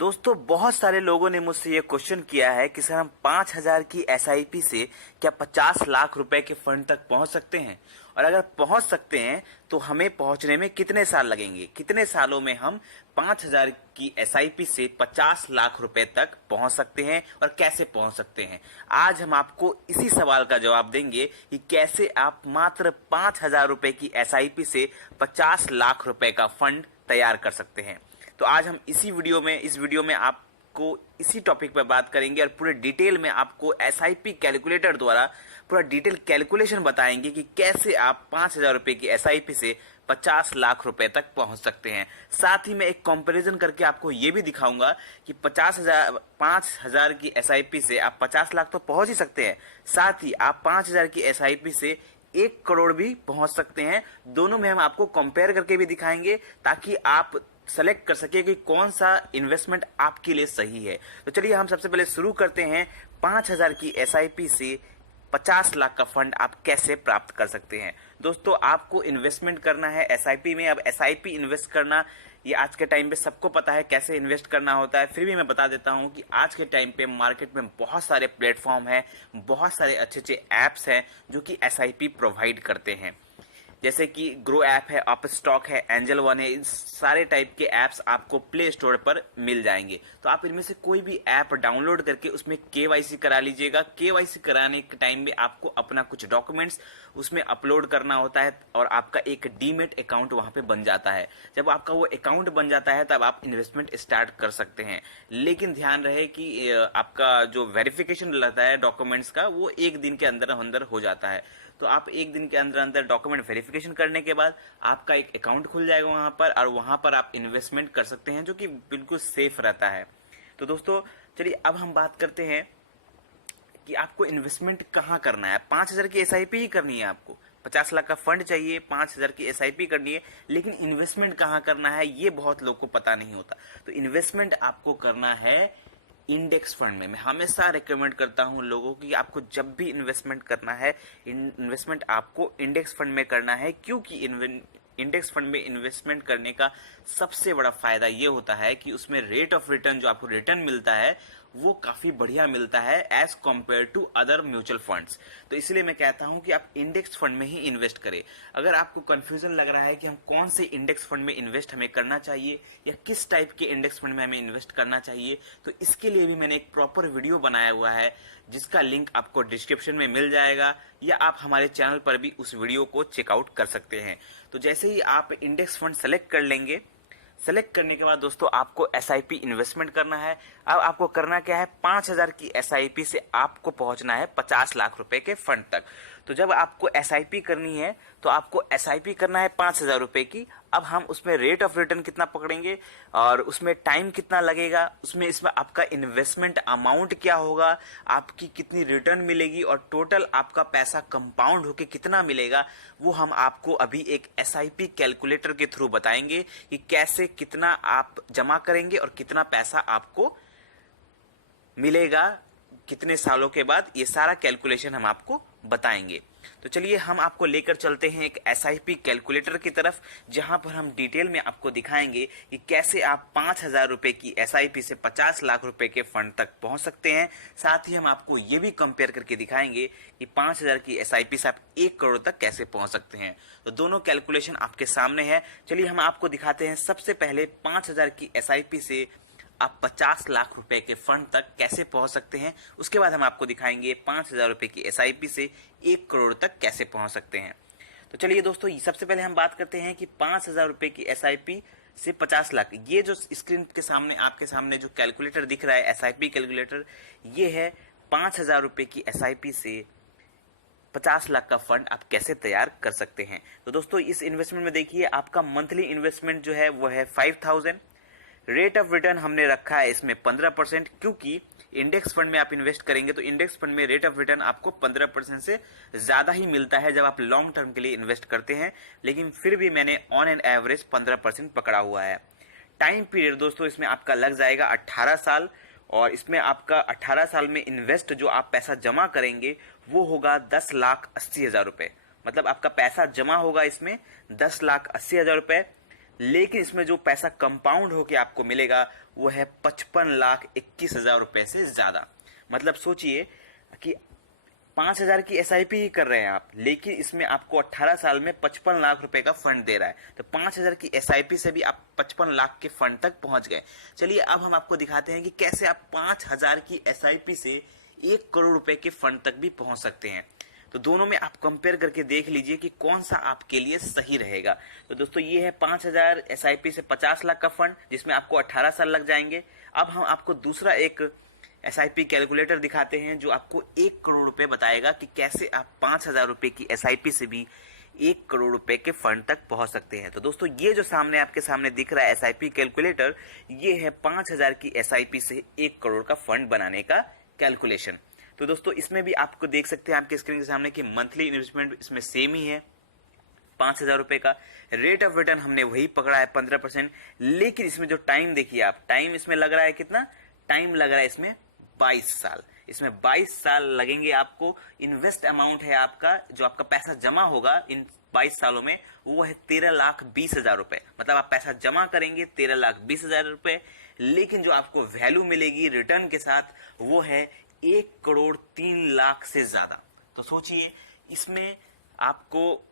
दोस्तों बहुत सारे लोगों ने मुझसे ये क्वेश्चन किया है कि सर हम 5,000 की एसआईपी से क्या 50 लाख रुपए के फंड तक पहुंच सकते हैं, और अगर पहुंच सकते हैं तो हमें पहुंचने में कितने साल लगेंगे, कितने सालों में हम 5,000 की एसआईपी से 50 लाख रुपए तक पहुंच सकते हैं और कैसे पहुंच सकते हैं। आज हम आपको इसी सवाल का जवाब देंगे कि कैसे आप मात्र 5,000 रुपए की एसआईपी से 50 लाख रुपए का फंड तैयार कर सकते हैं। तो आज हम इस वीडियो में आपको इसी टॉपिक पर बात करेंगे और पूरे डिटेल में आपको एसआईपी कैलकुलेटर द्वारा पूरा डिटेल कैलकुलेशन बताएंगे कि कैसे आप 5,000 रुपए की एसआईपी से 50 लाख रुपए तक पहुंच सकते हैं। साथ ही मैं एक कंपैरिजन करके आपको ये भी दिखाऊंगा कि 5,000 की एसआईपी से आप 50 लाख तो पहुंच ही सकते हैं, साथ ही आप 5,000 की एसआईपी से 1 करोड़ भी पहुंच सकते हैं। दोनों में हम आपको कंपेयर करके भी दिखाएंगे ताकि आप सेलेक्ट कर सके कि कौन सा इन्वेस्टमेंट आपके लिए सही है। तो चलिए हम सबसे पहले शुरू करते हैं 5,000 की एसआईपी से 50 लाख का फंड आप कैसे प्राप्त कर सकते हैं। दोस्तों आपको इन्वेस्टमेंट करना है एसआईपी में। अब एसआईपी इन्वेस्ट करना ये आज के टाइम पे सबको पता है कैसे इन्वेस्ट करना होता है, फिर भी मैं बता देता हूं कि आज के टाइम पे मार्केट में बहुत सारे प्लेटफॉर्म हैं, बहुत सारे अच्छे अच्छे ऐप्स हैं जो कि एसआईपी प्रोवाइड करते हैं, जैसे कि ग्रो ऐप है, अपस्टॉक है, एंजल वन है। इन सारे टाइप के ऐप्स आपको प्ले स्टोर पर मिल जाएंगे। तो आप इनमें से कोई भी ऐप डाउनलोड करके उसमें केवाईसी करा लीजिएगा। केवाईसी कराने के टाइम में आपको अपना कुछ डॉक्यूमेंट्स उसमें अपलोड करना होता है और आपका एक डीमेट अकाउंट वहां पे बन जाता है। जब आपका वो अकाउंट बन जाता है तब आप इन्वेस्टमेंट स्टार्ट कर सकते हैं। लेकिन ध्यान रहे कि आपका जो वेरिफिकेशन रहता है डॉक्यूमेंट्स का वो 1 दिन के अंदर अंदर हो जाता है। तो आप 1 दिन के अंदर अंदर डॉक्यूमेंट वेरिफिकेशन करने के बाद आपका एक अकाउंट खुल जाएगा वहां पर, और वहां पर आप इन्वेस्टमेंट कर सकते हैं जो कि बिल्कुल सेफ रहता है। तो दोस्तों चलिए अब हम बात करते हैं कि आपको इन्वेस्टमेंट कहाँ करना है। 5,000 की एसआईपी ही करनी है, आपको 50 लाख का फंड चाहिए, 5,000 की एसआईपी करनी है, लेकिन इन्वेस्टमेंट कहाँ करना है ये बहुत लोग को पता नहीं होता। तो इन्वेस्टमेंट आपको करना है इंडेक्स फंड में। मैं हमेशा रिकमेंड करता हूं लोगों की आपको जब भी इन्वेस्टमेंट करना है, इन्वेस्टमेंट आपको इंडेक्स फंड में करना है, क्योंकि इंडेक्स फंड में इन्वेस्टमेंट करने का सबसे बड़ा फायदा ये होता है कि उसमें रेट ऑफ रिटर्न जो आपको रिटर्न मिलता है वो काफी बढ़िया मिलता है as compare to other mutual funds. तो इसलिए मैं कहता हूं कि आप इंडेक्स फंड में ही इन्वेस्ट करें। अगर आपको कंफ्यूजन लग रहा है कि हम कौन से इंडेक्स फंड में इन्वेस्ट हमें करना चाहिए या किस टाइप के इंडेक्स फंड में हमें इन्वेस्ट करना चाहिए, तो इसके लिए भी मैंने एक प्रॉपर वीडियो बनाया हुआ है जिसका लिंक आपको डिस्क्रिप्शन में मिल जाएगा, या आप हमारे चैनल पर भी उस वीडियो को चेकआउट कर सकते हैं। तो जैसे ही आप इंडेक्स फंड सेलेक्ट कर लेंगे, सेलेक्ट करने के बाद दोस्तों आपको एसआईपी इन्वेस्टमेंट करना है। अब आपको करना क्या है, 5,000 की एसआईपी से आपको पहुंचना है 50 लाख रुपए के फंड तक। तो जब आपको एसआईपी करनी है तो आपको एसआईपी करना है 5,000 रुपए की। अब हम उसमें रेट ऑफ रिटर्न कितना पकड़ेंगे और उसमें टाइम कितना लगेगा, इसमें आपका इन्वेस्टमेंट अमाउंट क्या होगा, आपकी कितनी रिटर्न मिलेगी और टोटल आपका पैसा कंपाउंड होके कितना मिलेगा, वो हम आपको अभी एक एसआईपी कैलकुलेटर के थ्रू बताएंगे कि कैसे कितना आप जमा करेंगे और कितना पैसा आपको मिलेगा कितने सालों के बाद। ये सारा कैलकुलेशन हम आपको बताएंगे। तो चलिए हम आपको लेकर चलते हैं एक एसआईपी कैलकुलेटर की तरफ, जहां पर हम डिटेल में आपको दिखाएंगे कि कैसे आप 5,000 रुपए की एसआईपी से 50 लाख रुपए के फंड तक पहुंच सकते हैं। साथ ही हम आपको ये भी कंपेयर करके दिखाएंगे कि 5,000 की एसआईपी से आप 1 करोड़ तक कैसे पहुंच सकते हैं। तो दोनों कैलकुलेशन आपके सामने है। चलिए हम आपको दिखाते हैं सबसे पहले 5,000 की एसआईपी से आप 50 लाख रुपए के फंड तक कैसे पहुंच सकते हैं। उसके बाद हम आपको दिखाएंगे 5,000 रुपए की एसआईपी से 1 करोड़ तक कैसे पहुंच सकते हैं। तो चलिए दोस्तों सबसे पहले हम बात करते हैं कि 5,000 रुपए की एसआईपी से 50 लाख। ये जो स्क्रीन के सामने आपके सामने जो कैलकुलेटर दिख रहा है एसआईपी कैलकुलेटर, ये है 5,000 रुपए की एसआईपी से 50 लाख का फंड आप कैसे तैयार कर सकते हैं। तो दोस्तों इस इन्वेस्टमेंट में देखिए आपका मंथली इन्वेस्टमेंट जो है वो है 5,000। रेट ऑफ रिटर्न हमने रखा है इसमें 15%, क्योंकि इंडेक्स फंड में आप इन्वेस्ट करेंगे तो इंडेक्स फंड में रेट ऑफ रिटर्न आपको 15% से ज्यादा ही मिलता है जब आप लॉन्ग टर्म के लिए इन्वेस्ट करते हैं, लेकिन फिर भी मैंने ऑन एन एवरेज 15% पकड़ा हुआ है। टाइम पीरियड दोस्तों इसमें आपका लग जाएगा 18 साल, और इसमें आपका 18 साल में इन्वेस्ट जो आप पैसा जमा करेंगे वो होगा 10,80,000 रुपए। मतलब आपका पैसा जमा होगा इसमें 10,80,000 रुपए। लेकिन इसमें जो पैसा कंपाउंड होके आपको मिलेगा वो है 55,21,000 रुपए से ज्यादा। मतलब सोचिए कि 5,000 की एसआईपी ही कर रहे हैं आप, लेकिन इसमें आपको 18 साल में 55 लाख रुपए का फंड दे रहा है। तो 5,000 की एसआईपी से भी आप 55 लाख के फंड तक पहुंच गए। चलिए अब हम आपको दिखाते हैं कि कैसे आप 5,000 की एसआईपी से 1 करोड़ रुपए के फंड तक भी पहुंच सकते हैं। तो दोनों में आप कंपेयर करके देख लीजिए कि कौन सा आपके लिए सही रहेगा। तो दोस्तों ये है 5,000 एसआईपी से 50 लाख का फंड, जिसमें आपको 18 साल लग जाएंगे। अब हम आपको दूसरा एक एसआईपी कैलकुलेटर दिखाते हैं जो आपको 1 करोड़ रुपए बताएगा कि कैसे आप 5,000 रुपए की एसआईपी से भी 1 करोड़ रुपए के फंड तक पहुंच सकते हैं। तो दोस्तों ये जो आपके सामने दिख रहा है एसआईपी कैलकुलेटर, ये है 5,000 की एसआईपी से 1 करोड़ का फंड बनाने का कैलकुलेशन। तो दोस्तों इसमें भी आपको देख सकते हैं आपके स्क्रीन के सामने कि मंथली इन्वेस्टमेंट इसमें सेम ही है 5,000 रुपए का। रेट ऑफ रिटर्न हमने वही पकड़ा है 15%, लेकिन इसमें जो टाइम देखिए आप, टाइम इसमें लग रहा है कितना, टाइम लग रहा है इसमें 22 साल। इसमें 22 साल लगेंगे आपको। इन्वेस्ट अमाउंट है आपका, जो आपका पैसा जमा होगा इन 22 सालों में, वो है 13,20,000 रुपए। मतलब आप पैसा जमा करेंगे 13,20,000 रुपए, लेकिन जो आपको वैल्यू मिलेगी रिटर्न के साथ वो है 1,03,00,000 से ज्यादा। तो सोचिए इसमें आपको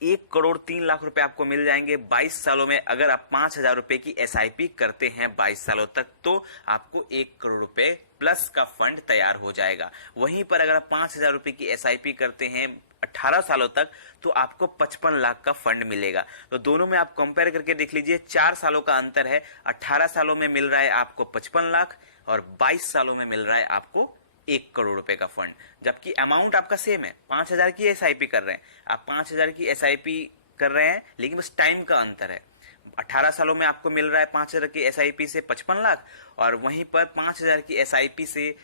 1,03,00,000 रुपए आपको मिल जाएंगे 22 सालों में। अगर आप 5,000 रुपए की एसआईपी करते हैं 22 सालों तक, तो आपको 1 करोड़ रुपए प्लस का फंड तैयार हो जाएगा। वहीं पर अगर आप 5,000 रुपए की एसआईपी करते हैं 18 सालों तक, तो आपको 55 लाख का फंड मिलेगा। तो दोनों में आप कंपेयर करके देख लीजिए, 4 सालों का अंतर है। 18 सालों में मिल रहा है आपको 55 लाख और 22 सालों में मिल रहा है आपको 1 करोड़ रुपए का फंड, जबकि अमाउंट आपका सेम है। 5,000 की एसआईपी कर रहे हैं आप, 5,000 की एसआईपी कर रहे हैं, लेकिन बस टाइम का अंतर है। 18 सालों में आपको मिल रहा है 5,000 की एसआईपी से 55 लाख, और वहीं पर 5,000 की एसआईपी से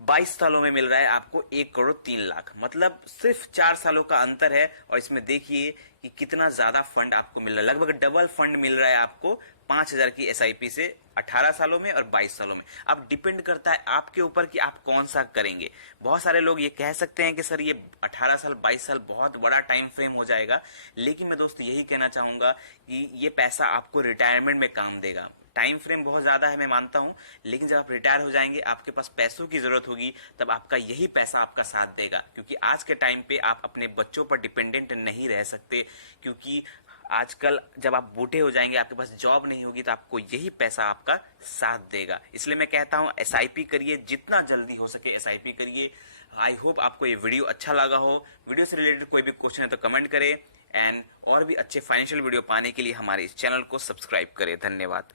22 सालों में मिल रहा है आपको 1,03,00,000। मतलब सिर्फ 4 सालों का अंतर है। और इसमें देखिए कि कितना ज्यादा फंड आपको मिल रहा है, लगभग डबल फंड मिल रहा है आपको 5,000 की एसआईपी से 18 सालों में और 22 सालों में। अब डिपेंड करता है आपके ऊपर कि आप कौन सा करेंगे। बहुत सारे लोग ये कह सकते हैं कि सर ये 18 साल 22 साल बहुत बड़ा टाइम फ्रेम हो जाएगा, लेकिन मैं दोस्त यही कहना चाहूंगा कि ये पैसा आपको रिटायरमेंट में काम देगा। टाइम फ्रेम बहुत ज्यादा है मैं मानता हूं, लेकिन जब आप रिटायर हो जाएंगे आपके पास पैसों की जरूरत होगी, तब आपका यही पैसा आपका साथ देगा। क्योंकि आज के टाइम पे आप अपने बच्चों पर डिपेंडेंट नहीं रह सकते, क्योंकि आजकल जब आप बूढ़े हो जाएंगे आपके पास जॉब नहीं होगी, तो आपको यही पैसा आपका साथ देगा। इसलिए मैं कहता हूं एसआईपी करिए, जितना जल्दी हो सके एसआईपी करिए। आई होप आपको ये वीडियो अच्छा लगा हो। वीडियो से रिलेटेड कोई भी क्वेश्चन है तो कमेंट करें, एंड और भी अच्छे फाइनेंशियल वीडियो पाने के लिए हमारे इस चैनल को सब्सक्राइब करें। धन्यवाद।